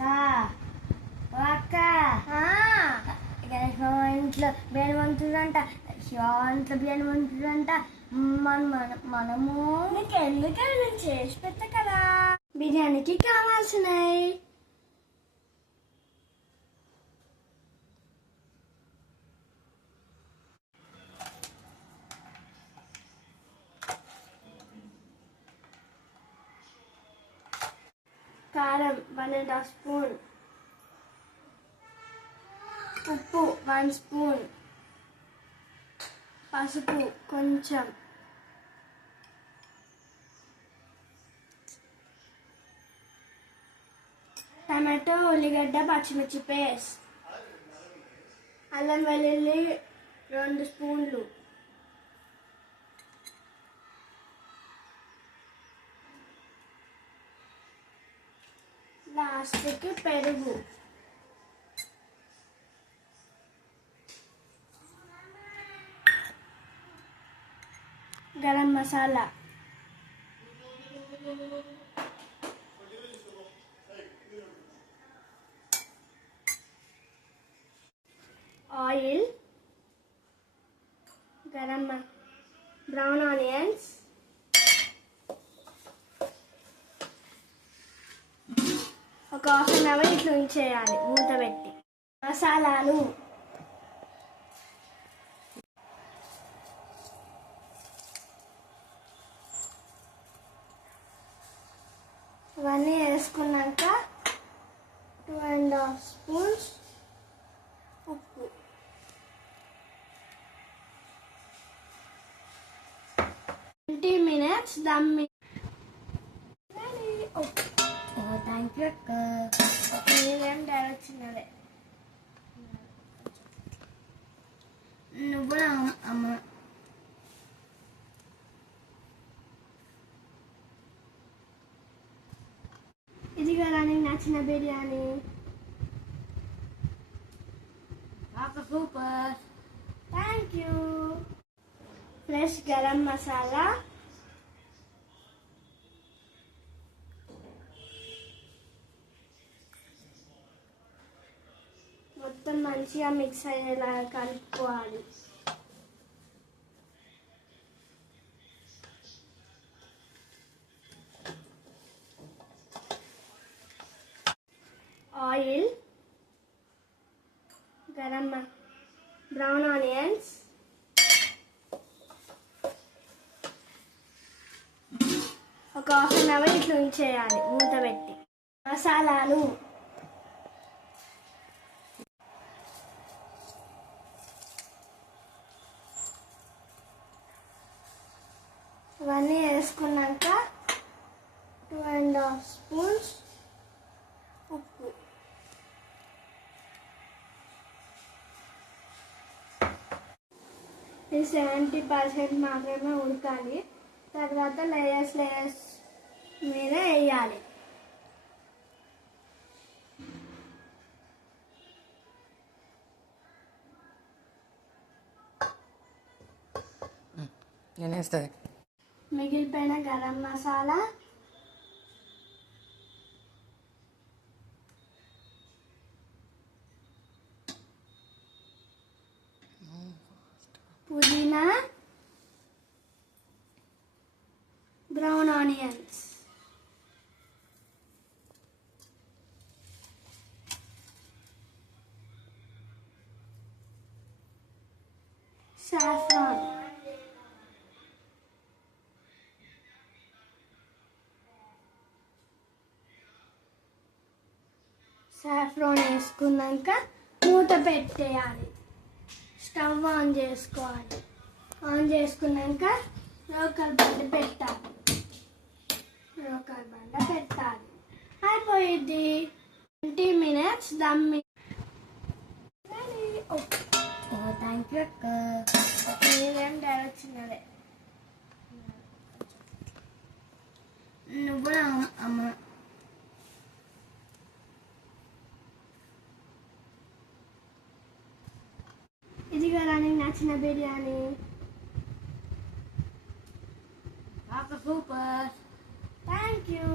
అక్క అక్క గణేష్ మామ ఇంట్లో బిర్యానీ వండుతుందంట, శివ ఇంట్లో బిర్యానీ వండుతుందంట. మనము నీకు ఎందుకని నేను చేసి పెట్టా కదా. బిర్యానీకి కావాల్సినవి కారం 1.5 స్పూన్, ఉప్పు 1 స్పూన్, పసుపు కొంచెం, టమాటో ఉల్లిగడ్డ పచ్చిమిర్చి పేస్ట్, అల్లం వెల్లుల్లి 2 స్పూన్లు, లాస్ట్కి పెరుగు, గరం మసాలా, ఆయిల్, బ్రౌన్ ఆనియన్స్, ఒక హాఫ్ అన్ అవర్ ఇట్లా ఉంచేయాలి మూత పెట్టి. మసాలాలు ఇవన్నీ వేసుకున్నాక 2.5 స్పూన్స్ ఉప్పు, minutes దమ్మి. థ్యాంక్ యూ అక్క. నీవేం డైరెక్ట్ చిన్నదే, నువ్వు అమ్మ. ఇది కదా నీకు నచ్చిన biryani. Super, thank you. Fresh garam మసాలా, మొత్తం మంచిగా మిక్స్ అయ్యేలా కలుపుకోవాలి. ఆయిల్, బ్రౌన్ ఆనియన్స్, ఒక హాఫ్ అన్ అవర్ ఇట్లా ఉంచేయాలి మూత పెట్టి. మసాలాలు ఇవన్నీ వేసుకున్నాక 2.5 స్పూన్స్ ఉప్పు, 70% మాత్రమే ఉడకాలి. తర్వాత లేయర్స్ మీద వేయాలి. మిగిలిపోయిన గరం మసాలా, పుదీనా, బ్రౌన్ ఆనియన్స్, సాఫ్రాన్, వేసుకున్నాక మూత పెట్టేయాలి. స్టవ్ ఆన్ చేసుకోవాలి. ఆన్ చేసుకున్నాక రోకల్ బండ పెట్టాలి. అయిపోయింది. 20 minutes దమ్మి. థ్యాంక్ యూ అక్క. నీవేం డైరెక్ట్ చిన్నదే, నువ్వు అమ్మ. ఇది కదా నీకు నచ్చిన బిర్యానీ. Super, thank you.